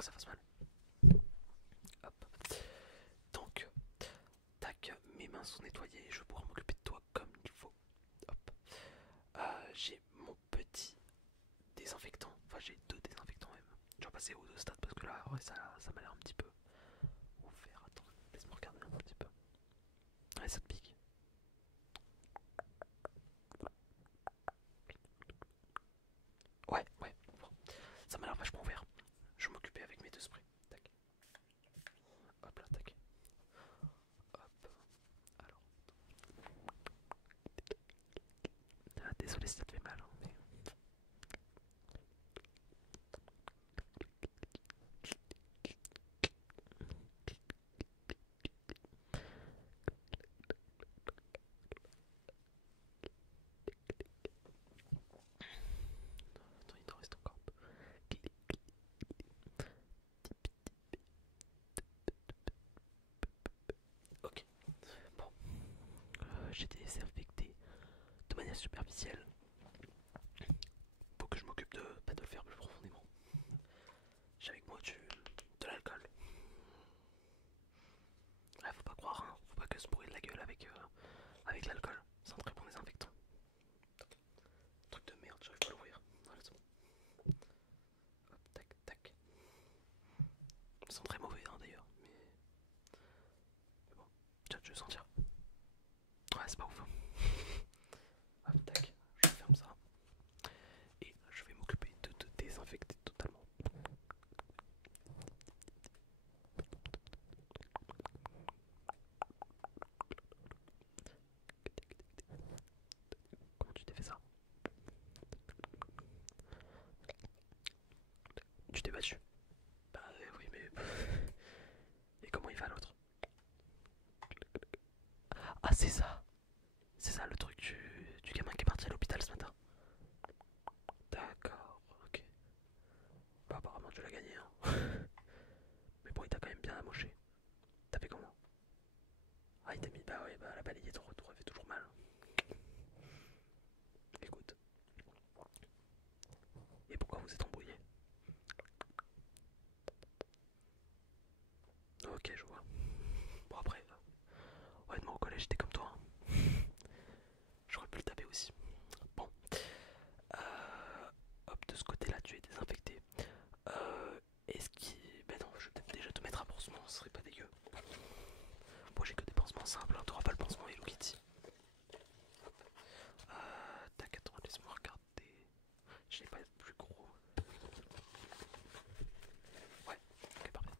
que ça fasse mal. Hop. Donc, tac, mes mains sont nettoyées, je vais pouvoir m'occuper de toi comme il faut. Hop. J'ai mon petit désinfectant, enfin j'ai deux désinfectants même. Je vais passer aux deux stades parce que là, ouais, ça m'a l'air un petit peu ouvert. Attends, laisse-moi regarder un petit peu. Ouais, ça te pique. Ouais, ouais, bon. Ça m'a l'air vachement ouvert. Je vais m'occuper avec mes deux sprays. Tac. Hop là, tac. Hop. Alors. Ah, désolé si ça te fait mal, hein, mais. Attends, il t'en reste encore un peu. Ok, bon. J'ai désinfecté de manière superficielle. Faut que je m'occupe de le faire plus profondément. J'ai avec moi de l'alcool. Ouais, faut pas croire, hein. Faut pas que se brûler de la gueule avec l'alcool. C'est un très bon désinfectant. Truc de merde, j'arrive pas à l'ouvrir. Voilà, c'est bon. Hop, tac, tac. Ils sont très mauvais, hein, d'ailleurs. Mais bon, tiens, je vais sentir. Ouais, c'est pas ouf. Hop, tac, je ferme ça. Et je vais m'occuper de te désinfecter totalement. Comment tu t'es fait ça? Tu t'es battu? Bah oui, mais. Et comment il va l'autre? Ah, c'est ça! C'est ça le truc du gamin qui est parti à l'hôpital ce matin. D'accord, ok. Bah, apparemment, tu l'as gagné, hein. Mais bon, il t'a quand même bien amoché. T'as fait comment? Ah, il t'a mis. Bah, ouais, bah, la balayette au retour, elle fait toujours mal. Écoute. Et pourquoi vous êtes embrouillé? Ok, je vois. Bon, après, honnêtement, au collège, j'étais comme toi, hein. J'aurais pu le taper aussi. Bon. Hop, de ce côté-là, tu es désinfecté. Est-ce qu'il. Ben non, je vais peut-être déjà te mettre un pansement, ce serait pas dégueu. Bon, j'ai que des pansements simples, hein, t'auras pas le pansement Hello Kitty. Tac, attends, laisse-moi regarder. Je n'ai pas plus gros. Ouais, ok, parfait.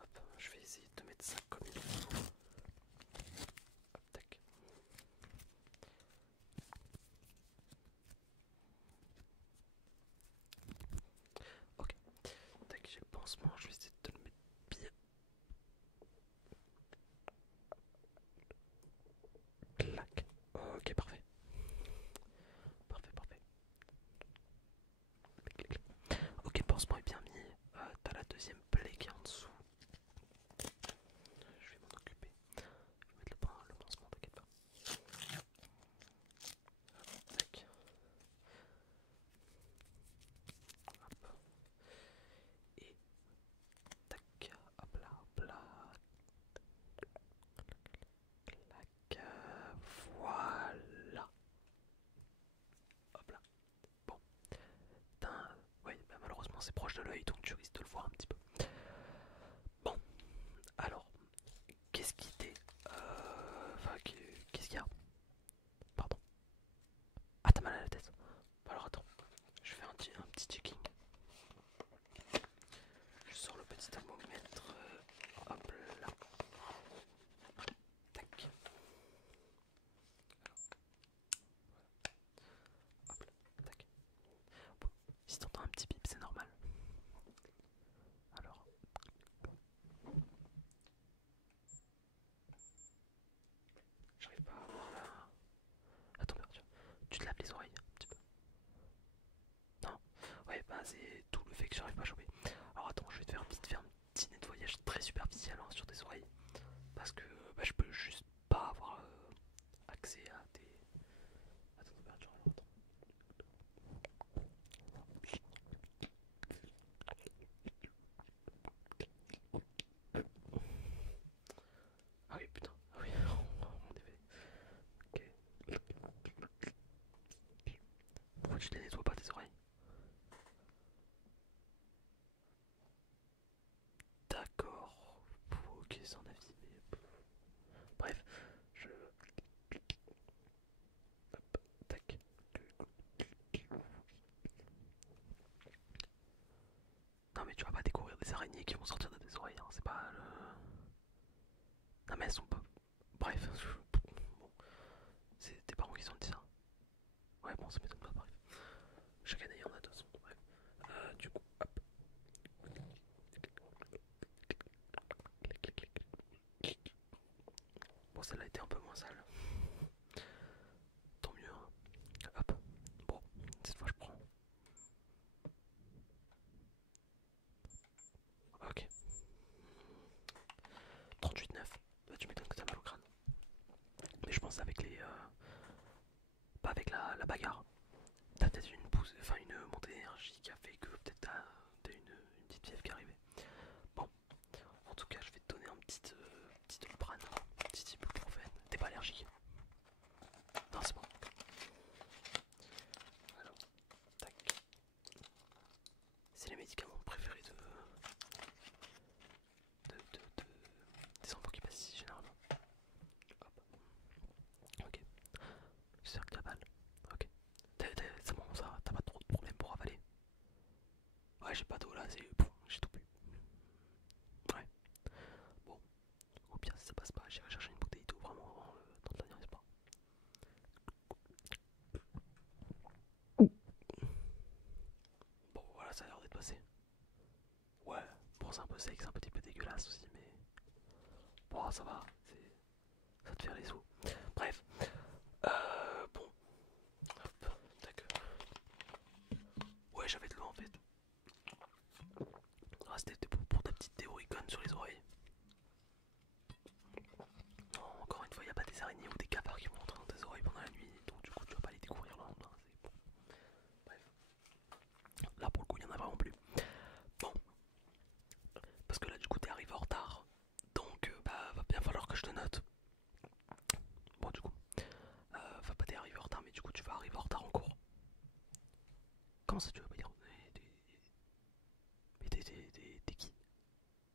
Hop, je vais essayer de te mettre ça comme il faut. Hop, tac. Ok, tac, j'ai le pansement, je vais essayer de te le mettre bien. Clac. Ok, parfait. Parfait, parfait. Clic, clic, clic. Ok, pansement est bien mis. T'as la deuxième plaie qui est en dessous. Je vais m'en occuper. Je vais mettre le pansement, t'inquiète pas. Tac. Hop. Et tac. Hop là, hop là. Clac. Voilà. Hop là. Bon. Ouais, bah malheureusement c'est proche de l'œil donc tu risques de le voir un petit peu. Bon, alors, qu'est-ce qui t'est. Enfin, qu'est-ce qu'il y a? Pardon. Ah, t'as mal à la tête. Alors attends, je fais un petit checking. Je sors le petit thermomètre. Hop là. Tac. Hop là. Tac. Bon, si t'entends un petit bip, c'est normal. tu les nettoies pas tes oreilles? D'accord. Ok, c'est un avis, mais. Bref, je. Tac. Non, mais tu vas pas découvrir des araignées qui vont sortir de tes oreilles, hein, c'est pas le. Non, mais elles sont pas. Bref, bon, c'est tes parents qui sont dit ça. Ouais, bon, ça m'étonne pas, bref. Chaque année, il y en a deux. Bref. Du coup, hop. Bon, celle-là était un peu moins sale. Tant mieux, hein. Hop. Bon, cette fois, je prends. Ok. 38,9. Bah, tu m'étonnes que t'as mal au crâne. Mais je pense avec les. Pas avec la bagarre. T'as peut-être une pousse, enfin une montée d'énergie qui a fait que peut-être t'as une petite fièvre qui est arrivée. Bon, en tout cas, je vais te donner un petit Doliprane, un petit ibuprofène. T'es pas allergique? Non, c'est bon. Alors, tac. C'est les médicaments préférés des enfants qui passent ici généralement. Hop. Ok. J'espère que t'as mal. Ok. C'est bon, ça, t'as pas trop de problèmes pour avaler. Ouais, j'ai pas d'eau là, j'ai tout bu. Ouais. Bon, au pire, si ça passe pas, j'irai chercher une bouteille d'eau vraiment avant dans le dernier espoir. Bon, voilà, ça a l'air d'être passé. Ouais, bon, c'est un peu sec, c'est un petit peu dégueulasse aussi, mais. Bon, ça va, ça te fait les os. Bref, bon, hop, tac. Ouais, j'avais de l'eau en fait. Ah, c'était pour ta petite théorie conne sur les oreilles. Non, encore une fois, y a pas des araignées ou des cafards qui vont rentrer dans tes oreilles pendant la nuit, donc du coup, tu vas pas les découvrir le lendemain. Bon. Bref, là pour le coup, il y en a vraiment plus. Bon, parce que là, du coup, t'es arrivé en retard, donc bah, va bien falloir que je te note. Bon, du coup, va pas t'es arrivé en retard, mais du coup, tu vas arriver en retard en cours. Comment ça, tu vas pas dire? Mais t'es qui?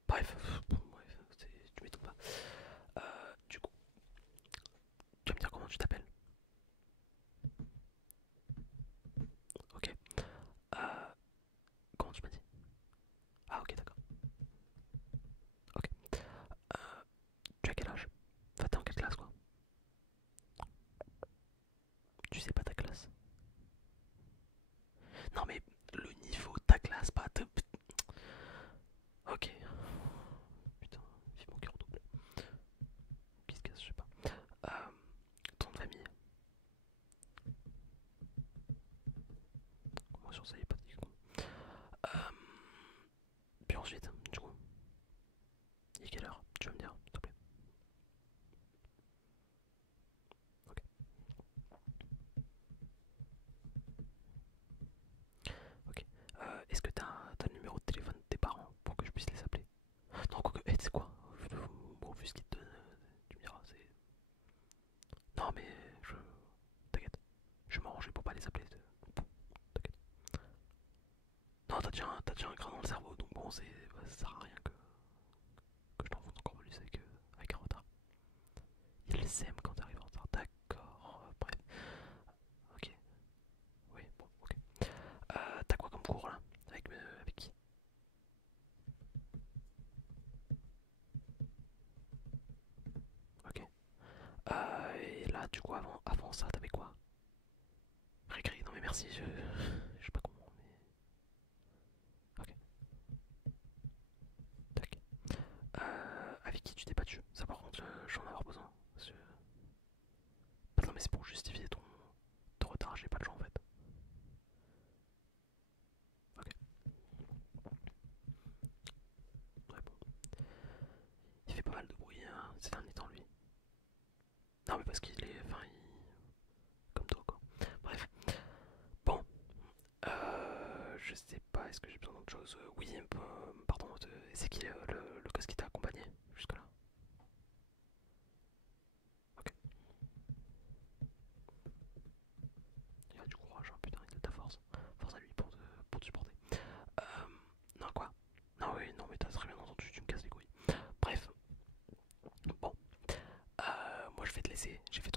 Bref, bon, bref, tu m'étonnes pas. Du coup, tu vas me dire comment tu t'appelles? Ok. Euh, Comment tu m'as dit? Ah, ok, d'accord. Ok. Tu as quel âge? Enfin, t'es en quelle classe, quoi? Tu sais pas ta classe? Non, mais le niveau de ta classe, pas de. Ok. Putain, vivement qui redouble. Qui se casse, je sais pas. Euh, Ton nom de famille? Moi, sur ça, y a pas de con. Puis ensuite, du coup, il est quelle heure? Tu vas me dire, s'il te plaît. Ok. Ok. Est-ce que t'as le numéro de téléphone de tes parents pour que je puisse les appeler? Non, quoique, c'est quoi? Bon, vu ce qu'ils te donnent, tu me diras, c'est. Non, mais je. T'inquiète. Je vais m'arranger pour pas les appeler. T'inquiète. Non, t'as déjà un grain dans le cerveau, donc bon, ça sert à rien que je t'enfonce encore plus avec un retard. Ils s'aiment quand t'arrives en retard. D'accord, bref. Ok, oui, bon, ok. T'as quoi comme cours là? Avec qui? Ok. Et là, du coup, avant ça, t'avais quoi? Récré, non mais merci, je sais pas comment, mais. Ok, tac. Avec qui tu t'es battu? Ça, par contre, j'en ai avoir besoin. Parce que. Non, mais c'est pour justifier ton retard, j'ai pas de choix en fait. Ok, ouais, bon. Il fait pas mal de bruit ces derniers temps, lui. Non, mais parce qu'il est. Enfin, comme toi, quoi. Bref. Bon, je sais pas, est-ce que j'ai besoin d'autre chose? Oui, pardon, c'est qui le gosse qui t'a accompagné jusque-là? Ok, il a du courage, hein, putain, il est ta force. j'ai fait